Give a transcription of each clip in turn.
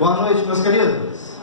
Boa noite, meus queridos.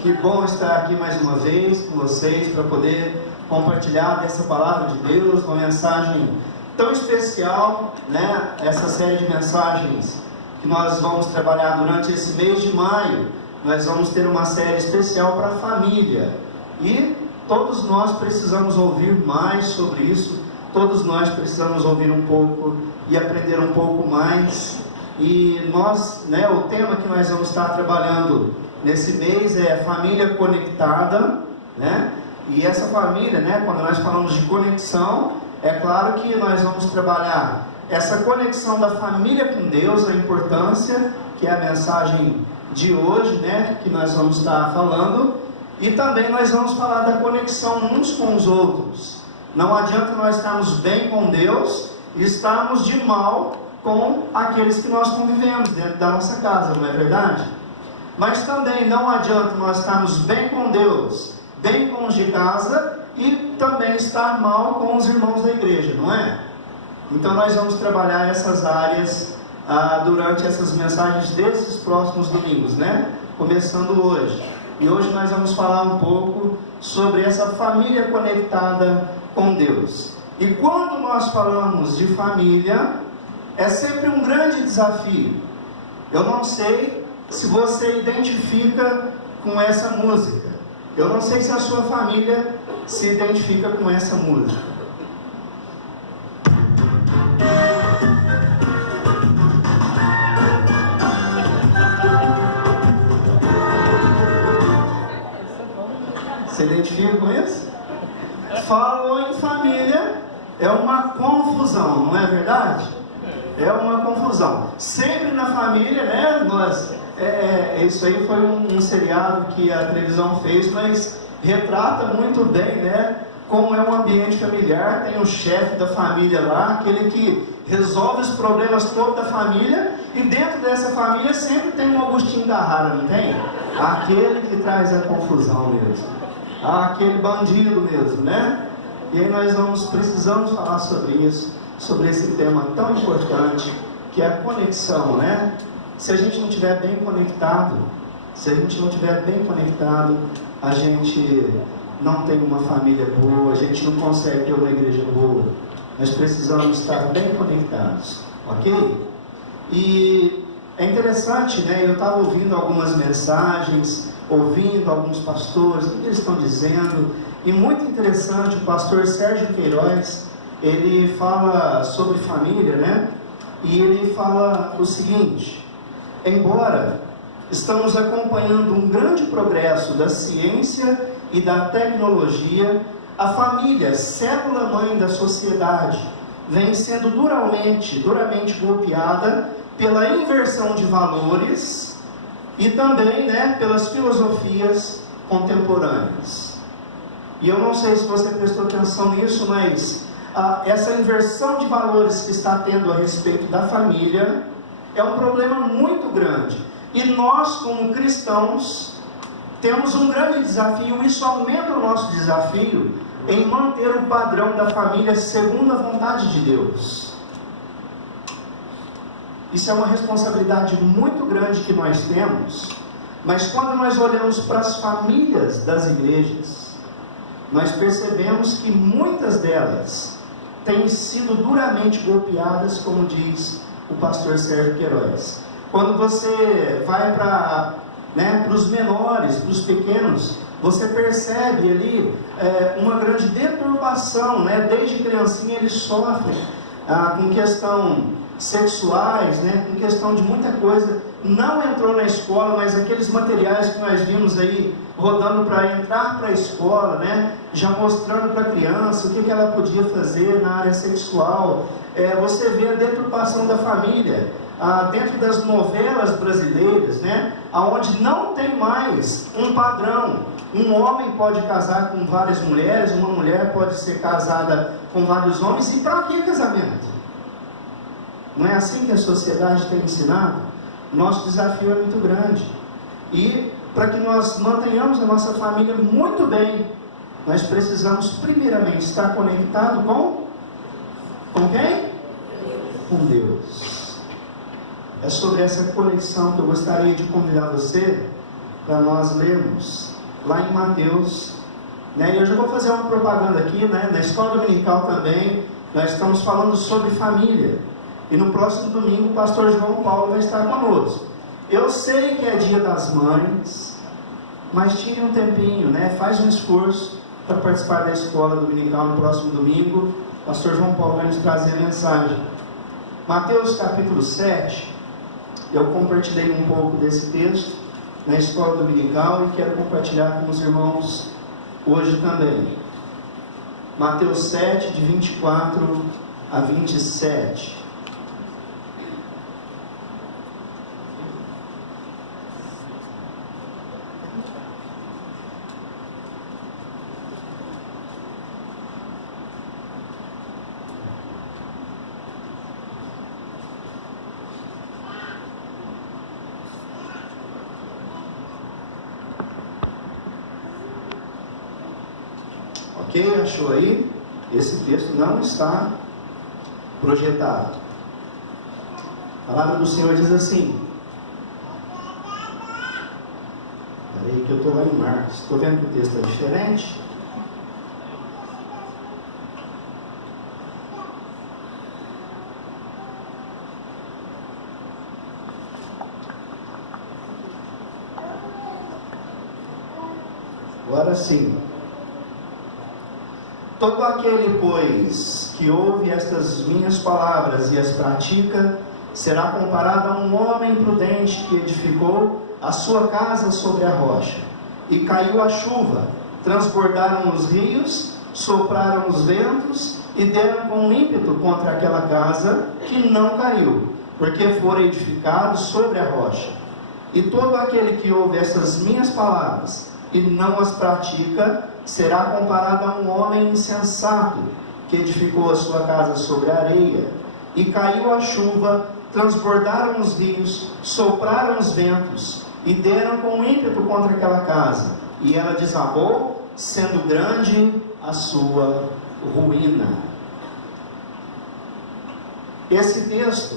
Que bom estar aqui mais uma vez com vocês para poder compartilhar dessa palavra de Deus, uma mensagem tão especial, né? Essa série de mensagens que nós vamos trabalhar durante esse mês de maio. Nós vamos ter uma série especial para a família e todos nós precisamos ouvir mais sobre isso. Todos nós precisamos ouvir um pouco e aprender um pouco mais. E nós, né, o tema que nós vamos estar trabalhando nesse mês é família conectada, né? E essa família, né, quando nós falamos de conexão, é claro que nós vamos trabalhar essa conexão da família com Deus, a importância, que é a mensagem de hoje, né, que nós vamos estar falando, e também nós vamos falar da conexão uns com os outros. Não adianta nós estarmos bem com Deus e estarmos de mal com aqueles que nós convivemos dentro da nossa casa, não é verdade? Mas também não adianta nós estarmos bem com Deus, bem com os de casa, e também estar mal com os irmãos da igreja, não é? Então nós vamos trabalhar essas áreas durante essas mensagens desses próximos domingos, né? Começando hoje. E hoje nós vamos falar um pouco sobre essa família conectada com Deus. E quando nós falamos de família, é sempre um grande desafio. Eu não sei se você identifica com essa música. Eu não sei se a sua família se identifica com essa música. Você identifica com isso? Falou em família, é uma confusão, não é verdade? É uma confusão. Sempre na família, né? Isso aí foi um seriado que a televisão fez, mas retrata muito bem, né? Como é um ambiente familiar. Tem o chefe da família lá, aquele que resolve os problemas todos da família, e dentro dessa família sempre tem um Agostinho Carrara, não tem? Aquele que traz a confusão mesmo. Aquele bandido mesmo, né? E aí nós precisamos falar sobre isso, sobre esse tema tão importante, que é a conexão, né? Se a gente não estiver bem conectado, a gente não tem uma família boa, a gente não consegue ter uma igreja boa. Nós precisamos estar bem conectados, ok? E é interessante, né? Eu estava ouvindo algumas mensagens, ouvindo alguns pastores, o que eles estão dizendo, e muito interessante, o pastor Sérgio Queiroz, ele fala sobre família, né? E ele fala o seguinte: embora estamos acompanhando um grande progresso da ciência e da tecnologia, a família, célula-mãe da sociedade, vem sendo duramente golpeada pela inversão de valores e também, né, pelas filosofias contemporâneas. E eu não sei se você prestou atenção nisso, mas essa inversão de valores que está tendo a respeito da família é um problema muito grande. E nós, como cristãos, temos um grande desafio. Isso aumenta o nosso desafio em manter o padrão da família segundo a vontade de Deus. Isso é uma responsabilidade muito grande que nós temos. Mas quando nós olhamos para as famílias das igrejas, nós percebemos que muitas delas têm sido duramente golpeadas, como diz o pastor Sérgio Queiroz. Quando você vai para os menores, para os pequenos, você percebe ali uma grande deturpação, né? Desde criancinha eles sofrem com questão sexuais, né? Com questão de muita coisa. Não entrou na escola, mas aqueles materiais que nós vimos aí rodando para entrar para a escola, né? Já mostrando para a criança o que ela podia fazer na área sexual. Você vê a deturpação da família dentro das novelas brasileiras, né? Onde não tem mais um padrão. Um homem pode casar com várias mulheres, uma mulher pode ser casada com vários homens. E para que casamento? Não é assim que a sociedade tem ensinado? Nosso desafio é muito grande. E para que nós mantenhamos a nossa família muito bem, nós precisamos primeiramente estar conectado com quem? Com Deus. é sobre essa conexão que eu gostaria de convidar você para nós lermos lá em Mateus, né? E eu já vou fazer uma propaganda aqui, né? Na escola dominical também nós estamos falando sobre família, e no próximo domingo o pastor João Paulo vai estar conosco. Eu sei que é dia das mães, mas tire um tempinho, né? Faz um esforço para participar da escola dominical no próximo domingo. O pastor João Paulo vai nos trazer a mensagem. Mateus capítulo 7, eu compartilhei um pouco desse texto na escola dominical e quero compartilhar com os irmãos hoje também. Mateus 7, de 24 a 27. Ok? Achou aí? Esse texto não está projetado. A palavra do Senhor diz assim. Peraí que eu estou lá em Marcos. Estou vendo que o texto é diferente. Agora sim. Todo aquele, pois, que ouve estas minhas palavras e as pratica, será comparado a um homem prudente que edificou a sua casa sobre a rocha. E caiu a chuva, transbordaram os rios, sopraram os ventos, e deram com ímpeto contra aquela casa, que não caiu, porque fora edificado sobre a rocha. E todo aquele que ouve essas minhas palavras e não as pratica, será comparado a um homem insensato, que edificou a sua casa sobre a areia, e caiu a chuva, transbordaram os rios, sopraram os ventos, e deram com ímpeto contra aquela casa, e ela desabou, sendo grande a sua ruína. Esse texto,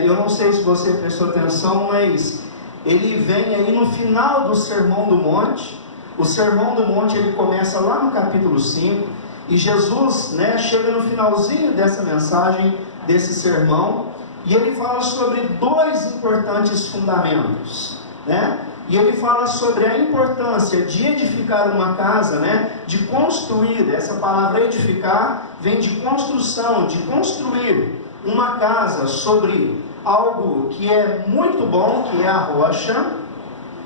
eu não sei se você prestou atenção, mas ele vem aí no final do Sermão do Monte. O Sermão do Monte, ele começa lá no capítulo 5, e Jesus, chega no finalzinho dessa mensagem, desse sermão, e ele fala sobre dois importantes fundamentos, e ele fala sobre a importância de edificar uma casa, de construir. Essa palavra edificar vem de construção, de construir uma casa sobre algo que é muito bom, que é a rocha.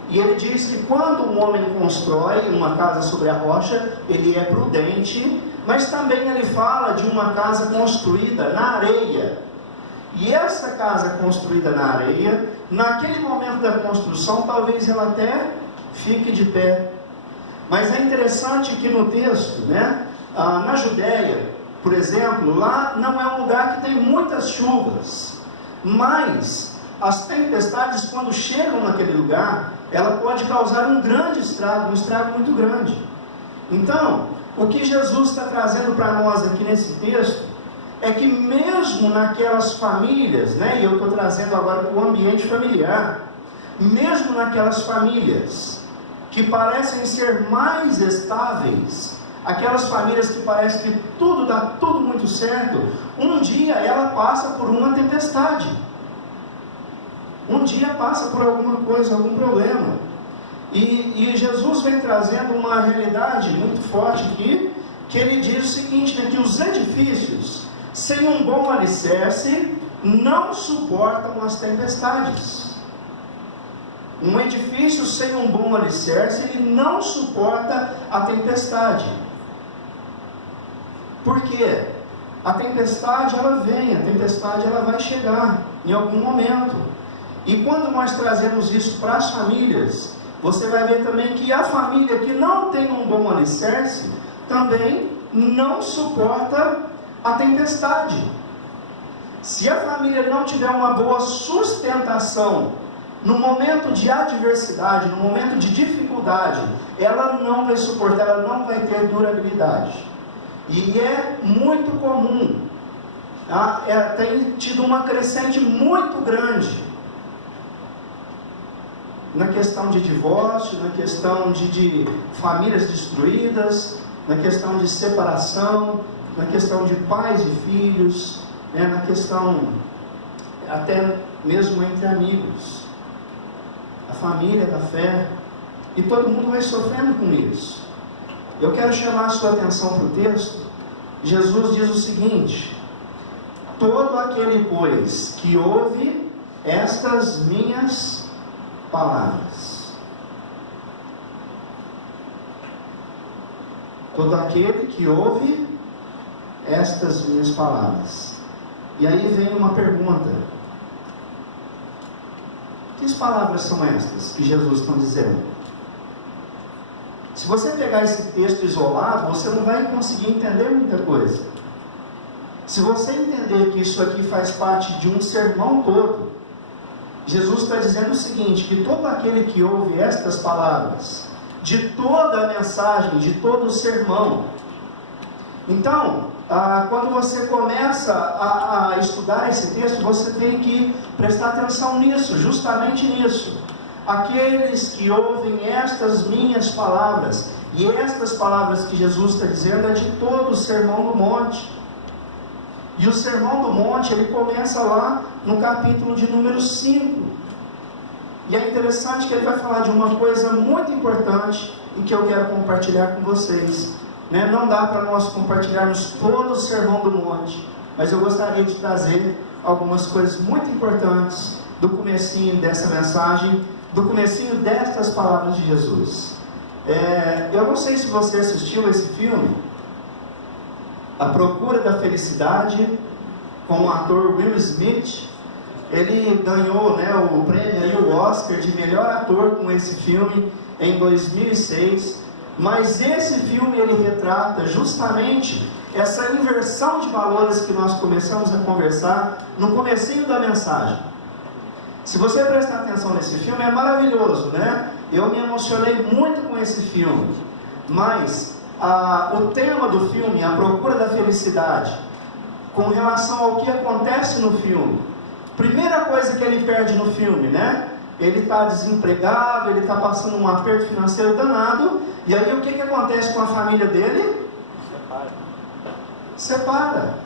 E ele diz que quando um homem constrói uma casa sobre a rocha, ele é prudente, mas também ele fala de uma casa construída na areia. E essa casa construída na areia, naquele momento da construção, talvez ela até fique de pé. Mas é interessante que no texto, na Judéia, por exemplo, lá não é um lugar que tem muitas chuvas, mas as tempestades, quando chegam naquele lugar, ela pode causar um grande estrago, um estrago muito grande. Então, o que Jesus está trazendo para nós aqui nesse texto, é que mesmo naquelas famílias, e eu estou trazendo agora para o ambiente familiar, mesmo naquelas famílias que parecem ser mais estáveis, aquelas famílias que parece que tudo dá tudo muito certo, um dia ela passa por uma tempestade. Um dia passa por alguma coisa, algum problema. E Jesus vem trazendo uma realidade muito forte aqui, que ele diz o seguinte, que os edifícios sem um bom alicerce não suportam as tempestades. Um edifício sem um bom alicerce, ele não suporta a tempestade. Por quê? A tempestade ela vem, a tempestade ela vai chegar em algum momento. E quando nós trazemos isso para as famílias, você vai ver também que a família que não tem um bom alicerce, também não suporta a tempestade. Se a família não tiver uma boa sustentação, no momento de adversidade, no momento de dificuldade, ela não vai suportar, ela não vai ter durabilidade. E é muito comum, tem tido uma crescente muito grande na questão de divórcio, na questão de famílias destruídas, na questão de separação, na questão de pais e filhos, né, na questão até mesmo entre amigos, a família da fé, e todo mundo vai sofrendo com isso. Eu quero chamar a sua atenção para o texto. Jesus diz o seguinte: todo aquele, pois, que ouve estas minhas palavras, todo aquele que ouve estas minhas palavras. E aí vem uma pergunta: que palavras são estas que Jesus está dizendo? Se você pegar esse texto isolado, você não vai conseguir entender muita coisa. Se você entender que isso aqui faz parte de um sermão todo, Jesus está dizendo o seguinte: que todo aquele que ouve estas palavras, de toda a mensagem, de todo o sermão. Então, quando você começa a estudar esse texto, você tem que prestar atenção nisso, justamente nisso. Aqueles que ouvem estas minhas palavras, e estas palavras que Jesus está dizendo é de todo o Sermão do Monte. E o Sermão do Monte, ele começa lá no capítulo de número 5. E é interessante que ele vai falar de uma coisa muito importante e que eu quero compartilhar com vocês. Não dá para nós compartilharmos todo o Sermão do Monte, mas eu gostaria de trazer algumas coisas muito importantes do comecinho dessa mensagem, do comecinho destas palavras de Jesus. Eu não sei se você assistiu esse filme, A Procura da Felicidade, com o ator Will Smith. Ele ganhou o prêmio e o Oscar de melhor ator com esse filme em 2006. Mas esse filme, ele retrata justamente essa inversão de valores que nós começamos a conversar no comecinho da mensagem. Se você prestar atenção nesse filme, é maravilhoso, né? Eu me emocionei muito com esse filme. Mas o tema do filme, A Procura da Felicidade, com relação ao que acontece no filme, primeira coisa que ele perde no filme, ele está desempregado, ele está passando um aperto financeiro danado, e aí o que acontece com a família dele? Separa.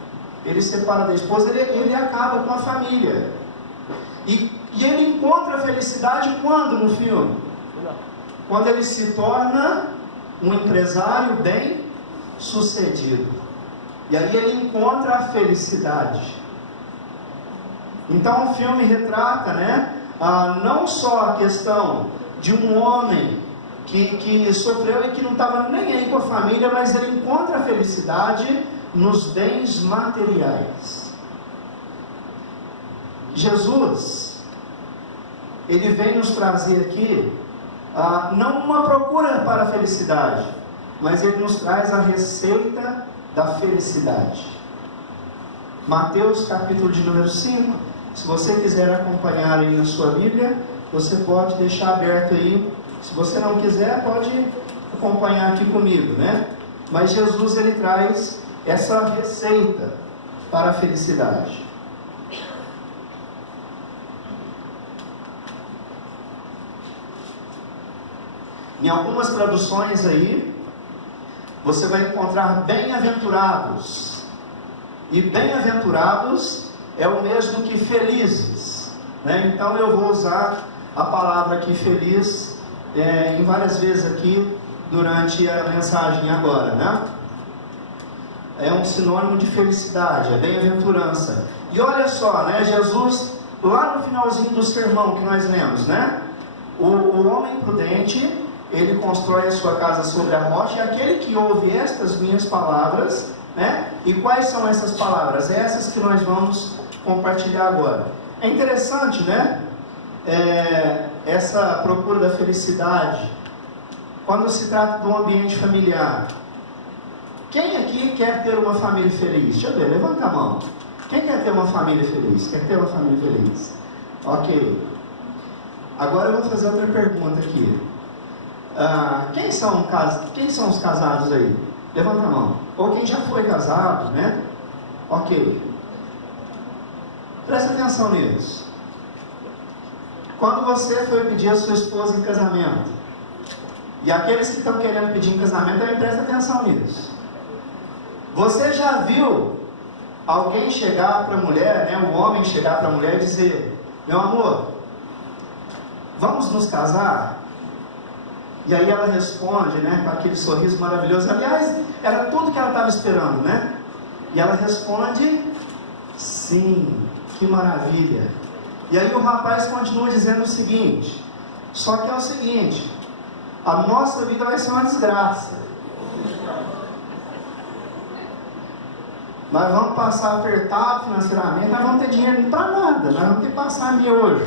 Ele separa da esposa, ele acaba com a família. E ele encontra a felicidade quando no filme? Quando ele se torna um empresário bem sucedido. E aí ele encontra a felicidade. Então o filme retrata, não só a questão de um homem que sofreu e que não estava nem aí com a família, mas ele encontra a felicidade nos bens materiais. Jesus, ele vem nos trazer aqui, não uma procura para a felicidade, mas ele nos traz a receita da felicidade. Mateus capítulo de número 5, se você quiser acompanhar aí na sua Bíblia, você pode deixar aberto aí. Se você não quiser, pode acompanhar aqui comigo, Mas Jesus, ele traz essa receita para a felicidade. Em algumas traduções aí, você vai encontrar bem-aventurados. E bem-aventurados é o mesmo que felizes, Então eu vou usar a palavra aqui feliz em várias vezes aqui durante a mensagem agora, É um sinônimo de felicidade, é bem-aventurança. E olha só, Jesus, lá no finalzinho do sermão que nós lemos, o homem prudente, ele constrói a sua casa sobre a rocha, e aquele que ouve estas minhas palavras, E quais são essas palavras? Essas que nós vamos compartilhar agora. É interessante, essa procura da felicidade, quando se trata de um ambiente familiar. Quem aqui quer ter uma família feliz? Deixa eu ver, levanta a mão. Quem quer ter uma família feliz? Quer ter uma família feliz? Ok. Agora eu vou fazer outra pergunta aqui. Quem são os casados aí? Levanta a mão. Ou quem já foi casado, Ok. Presta atenção nisso. Quando você foi pedir a sua esposa em casamento, e aqueles que estão querendo pedir em casamento também prestem atenção nisso. Você já viu alguém chegar para a mulher, né, o homem chegar para a mulher e dizer: meu amor, vamos nos casar? E aí ela responde, né, com aquele sorriso maravilhoso. Aliás, era tudo que ela estava esperando, né? E ela responde: sim, que maravilha. E aí o rapaz continua dizendo o seguinte: só que é o seguinte, a nossa vida vai ser uma desgraça. Nós vamos passar apertado financeiramente, nós vamos ter dinheiro para nada, nós vamos ter que passar miojo,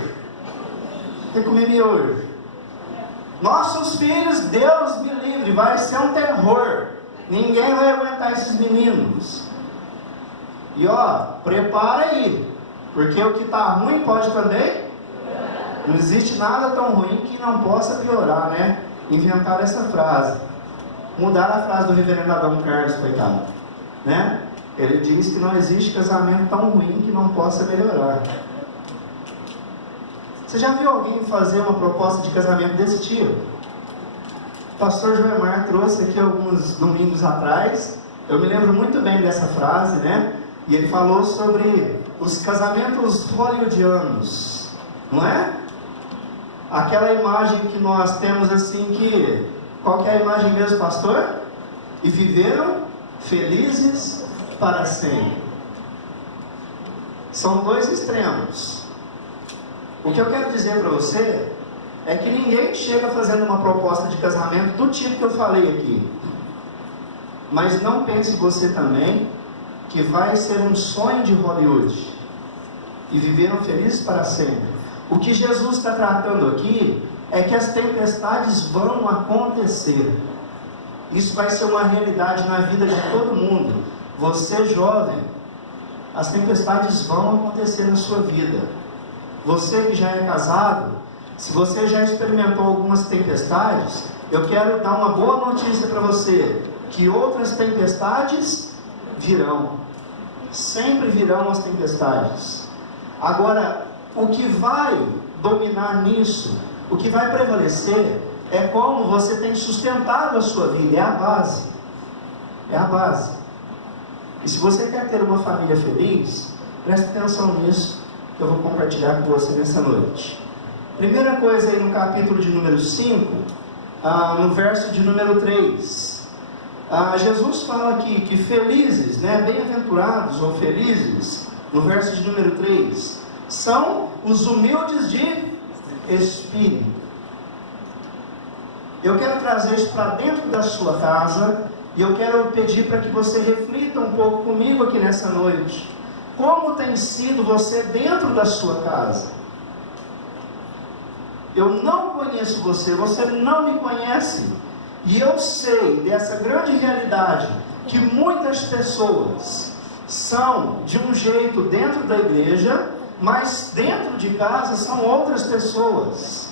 ter que comer miojo. Nossos filhos, Deus me livre, vai ser um terror. Ninguém vai aguentar esses meninos. E ó, prepara aí, porque o que está ruim pode também. Não existe nada tão ruim que não possa piorar, né? Inventaram essa frase. Mudaram a frase do reverendo Adão Carlos, coitado, né? Ele diz que não existe casamento tão ruim que não possa melhorar. Você já viu alguém fazer uma proposta de casamento desse tipo? O pastor Joemar trouxe aqui alguns domingos atrás. Eu me lembro muito bem dessa frase, né? E ele falou sobre os casamentos hollywoodianos, não é? Aquela imagem que nós temos assim que... Qual que é a imagem mesmo, pastor? E viveram felizes para sempre. São dois extremos. O que eu quero dizer para você é que ninguém chega fazendo uma proposta de casamento do tipo que eu falei aqui. Mas não pense você também que vai ser um sonho de Hollywood e viveram felizes para sempre. O que Jesus está tratando aqui é que as tempestades vão acontecer. Isso vai ser uma realidade na vida de todo mundo. Você jovem, as tempestades vão acontecer na sua vida. Você que já é casado, se você já experimentou algumas tempestades, eu quero dar uma boa notícia para você, que outras tempestades virão. Sempre virão as tempestades. Agora, o que vai dominar nisso, o que vai prevalecer, é como você tem sustentado a sua vida, é a base. É a base. E se você quer ter uma família feliz, preste atenção nisso, que eu vou compartilhar com você nessa noite. Primeira coisa aí no capítulo de número 5, no verso de número 3. Jesus fala aqui que felizes, né, bem-aventurados ou felizes, no verso de número 3, são os humildes de espírito. Eu quero trazer isso para dentro da sua casa e eu quero pedir para que você reflita um pouco comigo aqui nessa noite. Como tem sido você dentro da sua casa? Eu não conheço você, você não me conhece. E eu sei dessa grande realidade que muitas pessoas são de um jeito dentro da igreja, mas dentro de casa são outras pessoas.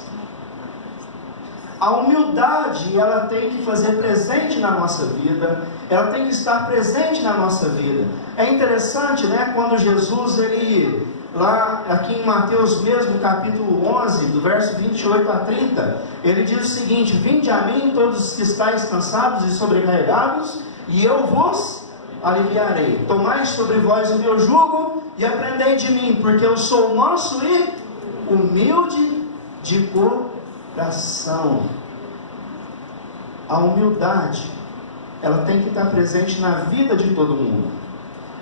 A humildade, ela tem que fazer presente na nossa vida, ela tem que estar presente na nossa vida. É interessante, né, quando Jesus, ele, lá aqui em Mateus mesmo, capítulo 11, do verso 28 a 30, ele diz o seguinte: vinde a mim todos os que estáis cansados e sobrecarregados, e eu vos aliviarei. Tomai sobre vós o meu jugo e aprendei de mim, porque eu sou manso e humilde de coração. A humildade, ela tem que estar presente na vida de todo mundo.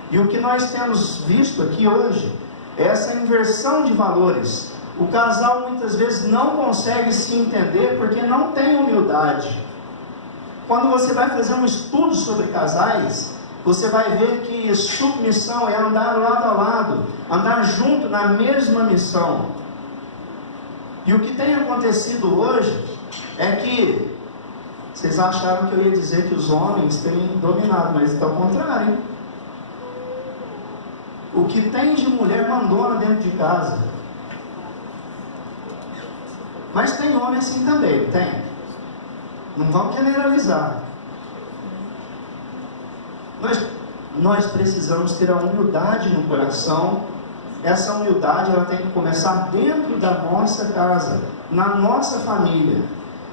E o que nós temos visto aqui hoje é essa inversão de valores. O casal muitas vezes não consegue se entender porque não tem humildade. Quando você vai fazer um estudo sobre casais, você vai ver que submissão é andar lado a lado, andar junto na mesma missão. E o que tem acontecido hoje é que vocês acharam que eu ia dizer que os homens têm dominado, mas é ao contrário, hein? O que tem de mulher mandona dentro de casa. Mas tem homem assim também, tem. Não vamos generalizar. Nós precisamos ter a humildade no coração essa humildade ela tem que começar dentro da nossa casa, na nossa família.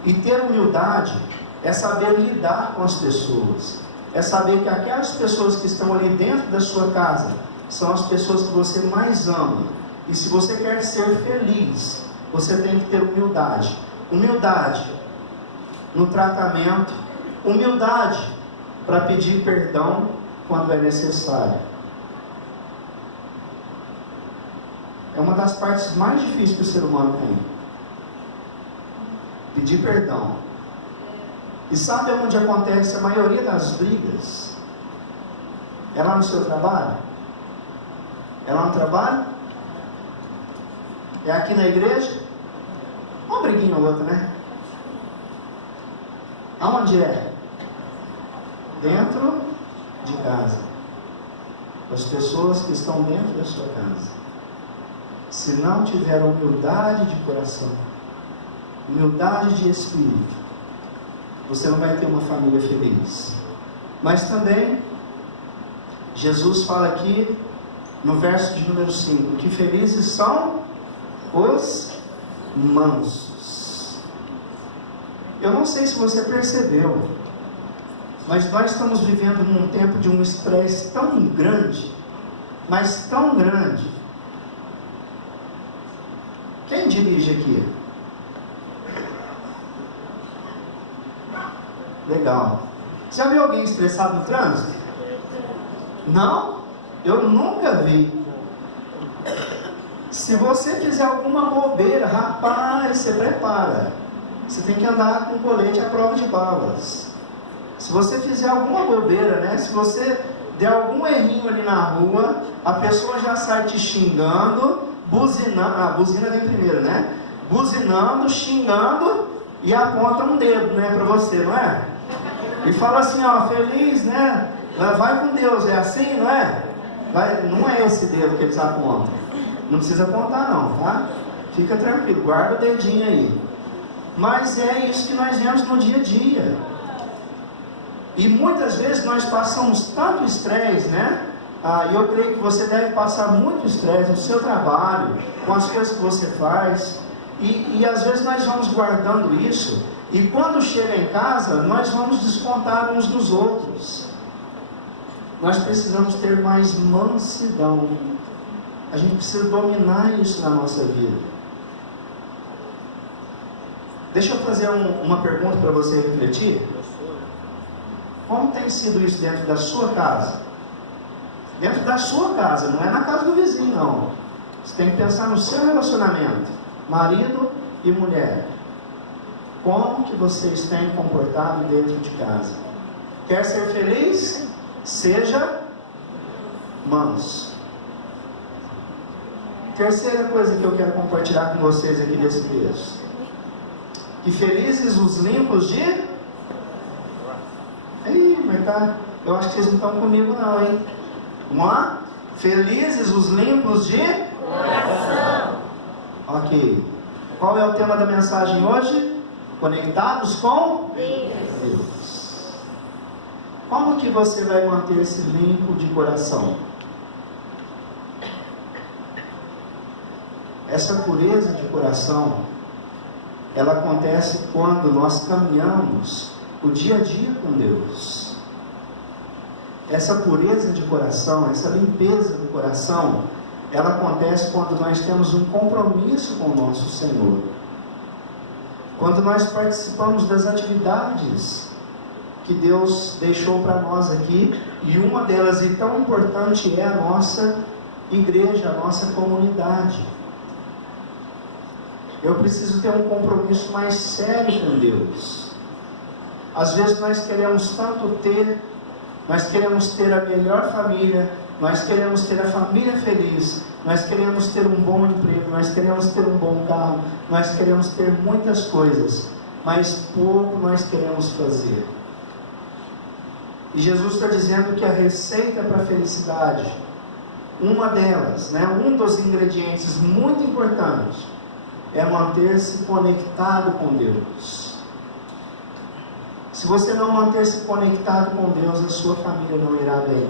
E ter humildade é saber lidar com as pessoas, é saber que aquelas pessoas que estão ali dentro da sua casa são as pessoas que você mais ama. E se você quer ser feliz, você tem que ter humildade. Humildade no tratamento, humildade para pedir perdão quando é necessário. É uma das partes mais difíceis que o ser humano tem. Pedir perdão. E sabe onde acontece a maioria das brigas? É lá no seu trabalho? É lá no trabalho? É aqui na igreja? Uma briguinha ou outra, né? Aonde é? Dentro de casa. As pessoas que estão dentro da sua casa. Se não tiver humildade de coração, humildade de espírito, você não vai ter uma família feliz. Mas também, Jesus fala aqui, no verso de número 5, que felizes são os mansos. Eu não sei se você percebeu, mas nós estamos vivendo num tempo de um estresse tão grande, mas tão grande. Quem dirige aqui? Legal. Já viu alguém estressado no trânsito? Não? Eu nunca vi. Se você fizer alguma bobeira, rapaz, você prepara. Você tem que andar com colete à prova de balas. Se você fizer alguma bobeira, né? Se você der algum errinho ali na rua, a pessoa já sai te xingando, buzinando. A buzina vem primeiro, né? Buzinando, xingando e aponta um dedo, né, para você, não é? E fala assim, ó, feliz, né? Vai com Deus, é assim, não é? Não é esse dedo que eles apontam. Não precisa apontar não, tá? Fica tranquilo, guarda o dedinho aí. Mas é isso que nós vemos no dia a dia. E muitas vezes nós passamos tanto estresse, né? E eu creio que você deve passar muito estresse no seu trabalho, com as coisas que você faz. E às vezes nós vamos guardando isso. E quando chega em casa, nós vamos descontar uns nos outros. Nós precisamos ter mais mansidão. A gente precisa dominar isso na nossa vida. Deixa eu fazer uma pergunta para você refletir. Como tem sido isso dentro da sua casa? Dentro da sua casa, não é na casa do vizinho, não. Você tem que pensar no seu relacionamento, marido e mulher. Como que vocês têm comportado dentro de casa? Quer ser feliz? Seja manso. Terceira coisa que eu quero compartilhar com vocês aqui desse texto. Que felizes os limpos de... mas tá... Eu acho que vocês não estão comigo não, hein? Vamos lá? Felizes os limpos de... coração. Ok. Qual é o tema da mensagem hoje? Conectados com Deus. Como que você vai manter-se limpo de coração? Essa pureza de coração, ela acontece quando nós caminhamos o dia a dia com Deus. Essa pureza de coração, essa limpeza do coração, ela acontece quando nós temos um compromisso com o nosso Senhor. Quando nós participamos das atividades que Deus deixou para nós aqui, e uma delas, e tão importante, é a nossa igreja, a nossa comunidade. Eu preciso ter um compromisso mais sério com Deus. Às vezes nós queremos tanto ter, nós queremos ter a melhor família, nós queremos ter a família feliz, nós queremos ter um bom emprego, nós queremos ter um bom carro, nós queremos ter muitas coisas, mas pouco nós queremos fazer. E Jesus está dizendo que a receita para a felicidade, uma delas, né, um dos ingredientes muito importantes, é manter-se conectado com Deus. Se você não manter-se conectado com Deus, a sua família não irá bem.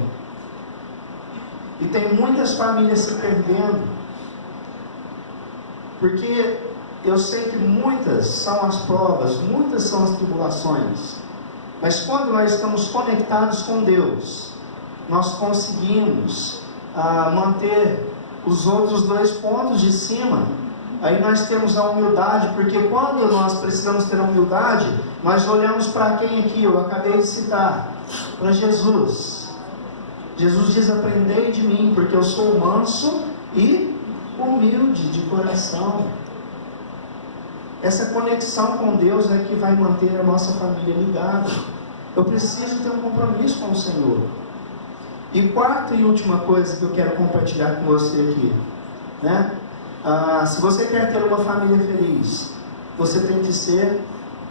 E tem muitas famílias se perdendo. Porque eu sei que muitas são as provas, muitas são as tribulações. Mas quando nós estamos conectados com Deus, nós conseguimos manter os outros 2 pontos de cima. Aí nós temos a humildade, porque quando nós precisamos ter a humildade, nós olhamos para quem aqui? Eu acabei de citar, para Jesus. Jesus diz: aprendei de mim, porque eu sou manso e humilde de coração. Essa conexão com Deus é que vai manter a nossa família ligada. Eu preciso ter um compromisso com o Senhor. E quarta e última coisa que eu quero compartilhar com você aqui, né? Se você quer ter uma família feliz, você tem que ser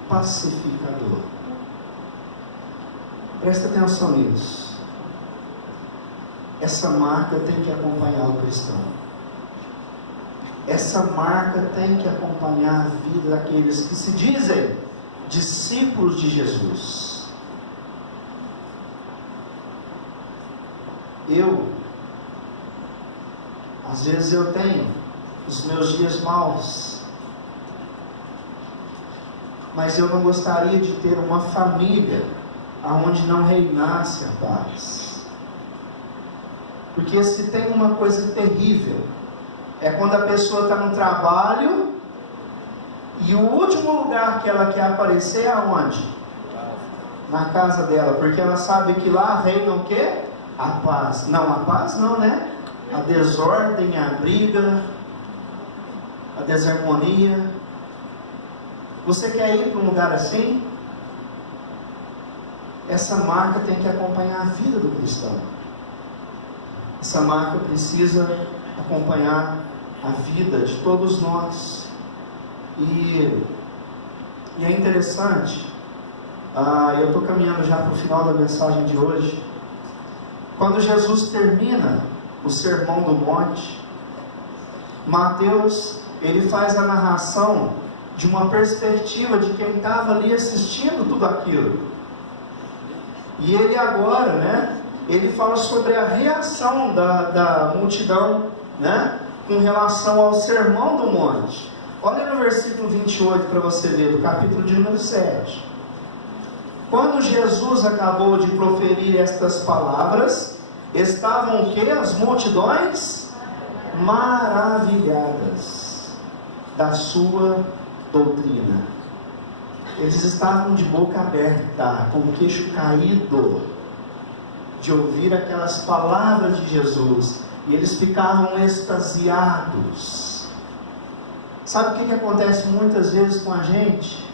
pacificador. Presta atenção nisso. Essa marca tem que acompanhar o cristão. Essa marca tem que acompanhar a vida daqueles que se dizem discípulos de Jesus. Às vezes eu tenho os meus dias maus, mas eu não gostaria de ter uma família onde não reinasse a paz. Porque se tem uma coisa terrível, é quando a pessoa está no trabalho e o último lugar que ela quer aparecer é aonde? Na casa dela, porque ela sabe que lá reina o quê? A paz. Não, a paz não, né? A desordem, a briga, a desarmonia. Você quer ir para um lugar assim? Essa marca tem que acompanhar a vida do cristão. Essa marca precisa acompanhar a vida de todos nós. E é interessante, eu estou caminhando já para o final da mensagem de hoje. Quando Jesus termina o Sermão do Monte, Mateus, ele faz a narração de uma perspectiva de quem estava ali assistindo tudo aquilo. E ele agora, né, ele fala sobre a reação da multidão, né, com relação ao Sermão do Monte. Olha no versículo 28 para você ler, do capítulo de número 7. Quando Jesus acabou de proferir estas palavras, estavam o quê? As multidões maravilhadas da sua doutrina. Eles estavam de boca aberta, com o queixo caído, de ouvir aquelas palavras de Jesus, e eles ficavam extasiados. Sabe o que acontece muitas vezes com a gente?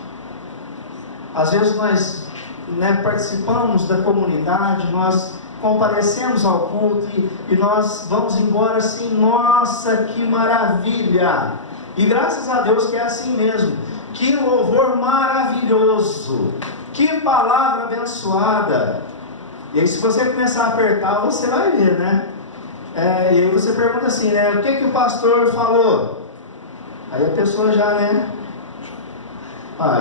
Às vezes nós, participamos da comunidade, nós comparecemos ao culto e nós vamos embora assim: nossa, que maravilha! E graças a Deus que é assim mesmo. Que louvor maravilhoso! Que palavra abençoada! E aí, se você começar a apertar, você vai ver, né? E aí você pergunta assim, né? O que o pastor falou? Aí a pessoa já, né?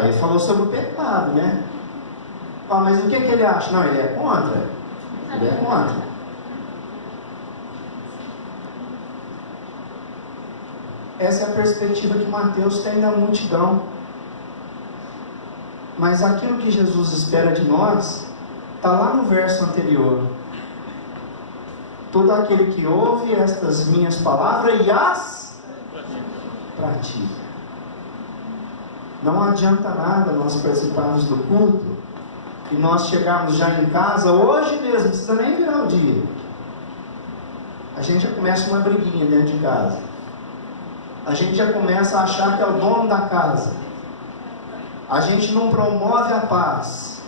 Ele falou sobre o pecado, né? Mas o que ele acha? Não, ele é contra. Ele é contra. Essa é a perspectiva que Mateus tem da multidão. Mas aquilo que Jesus espera de nós está lá no verso anterior. Todo aquele que ouve estas minhas palavras e as pratica. Não adianta nada nós participarmos do culto e nós chegarmos já em casa, hoje mesmo, não precisa nem virar o dia. A gente já começa uma briguinha dentro de casa. A gente já começa a achar que é o dono da casa. A gente não promove a paz.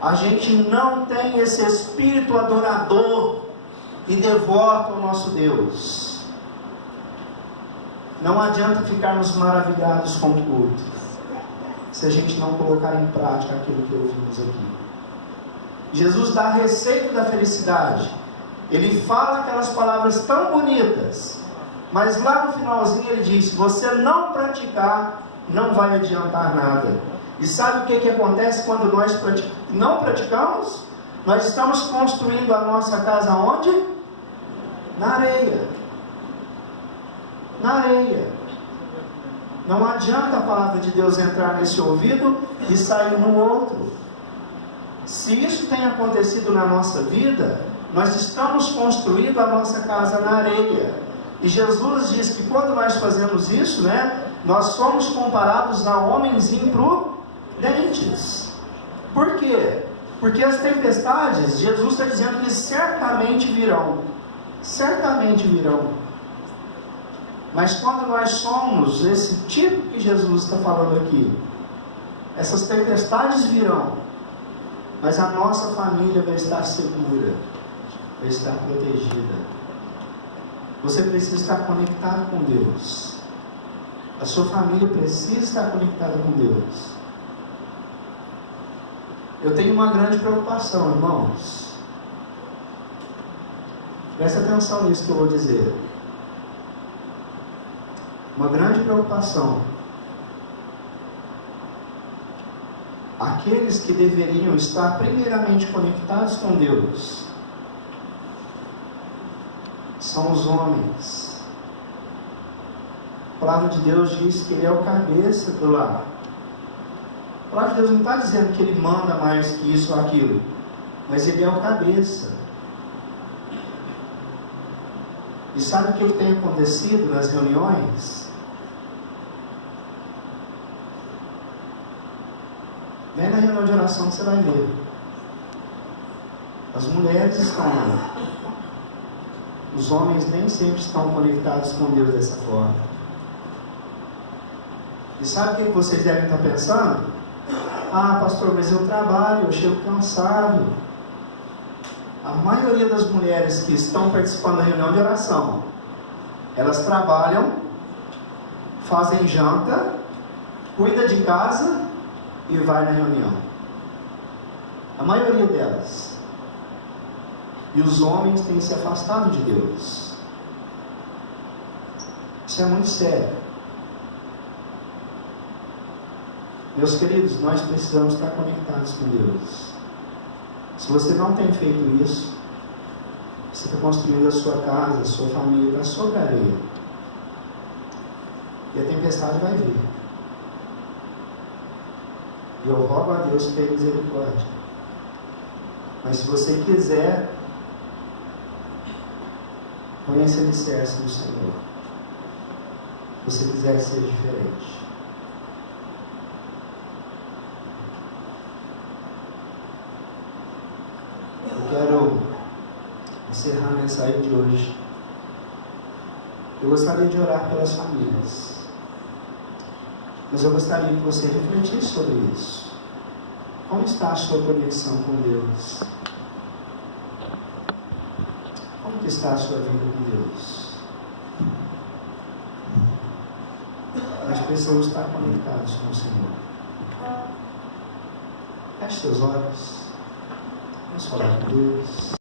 A gente não tem esse espírito adorador e devoto ao nosso Deus. Não adianta ficarmos maravilhados com o culto, se a gente não colocar em prática aquilo que ouvimos aqui. Jesus dá a receita da felicidade. Ele fala aquelas palavras tão bonitas, mas lá no finalzinho ele diz: se você não praticar, não vai adiantar nada. E sabe o que acontece quando nós não praticamos? Nós estamos construindo a nossa casa onde? Na areia. Na areia. Não adianta a palavra de Deus entrar nesse ouvido e sair no outro. Se isso tem acontecido na nossa vida, nós estamos construindo a nossa casa na areia. E Jesus diz que quando nós fazemos isso, nós somos comparados a homens imprudentes. Por quê? Porque as tempestades, Jesus está dizendo que certamente virão. Certamente virão. Mas quando nós somos esse tipo que Jesus está falando aqui, essas tempestades virão, mas a nossa família vai estar segura, vai estar protegida. Você precisa estar conectado com Deus. A sua família precisa estar conectada com Deus. Eu tenho uma grande preocupação, irmãos. Preste atenção nisso que eu vou dizer. Uma grande preocupação. Aqueles que deveriam estar primeiramente conectados com Deus são os homens. A palavra de Deus diz que Ele é o cabeça do lar. A palavra de Deus não está dizendo que Ele manda mais que isso ou aquilo, mas Ele é o cabeça. E sabe o que tem acontecido nas reuniões? Vem na reunião de oração que você vai ver. As mulheres estão lá. Os homens nem sempre estão conectados com Deus dessa forma. E sabe o que vocês devem estar pensando? Ah, pastor, mas eu trabalho, eu chego cansado. A maioria das mulheres que estão participando da reunião de oração, elas trabalham, fazem janta, cuidam de casa e vai na reunião. A maioria delas. E os homens têm se afastado de Deus. Isso é muito sério. Meus queridos, nós precisamos estar conectados com Deus. Se você não tem feito isso, você está construindo a sua casa, a sua família, sobre a areia. E a tempestade vai vir. E eu rogo a Deus que tenha misericórdia. Mas se você quiser, põe esse alicerce no Senhor. Se você quiser ser diferente. Eu quero encerrar a mensagem de hoje. Eu gostaria de orar pelas famílias. Mas eu gostaria que você refletisse sobre isso. Como está a sua conexão com Deus? Como que está a sua vida com Deus? Nós precisamos estar conectados com o Senhor. Feche seus olhos. Vamos falar com Deus.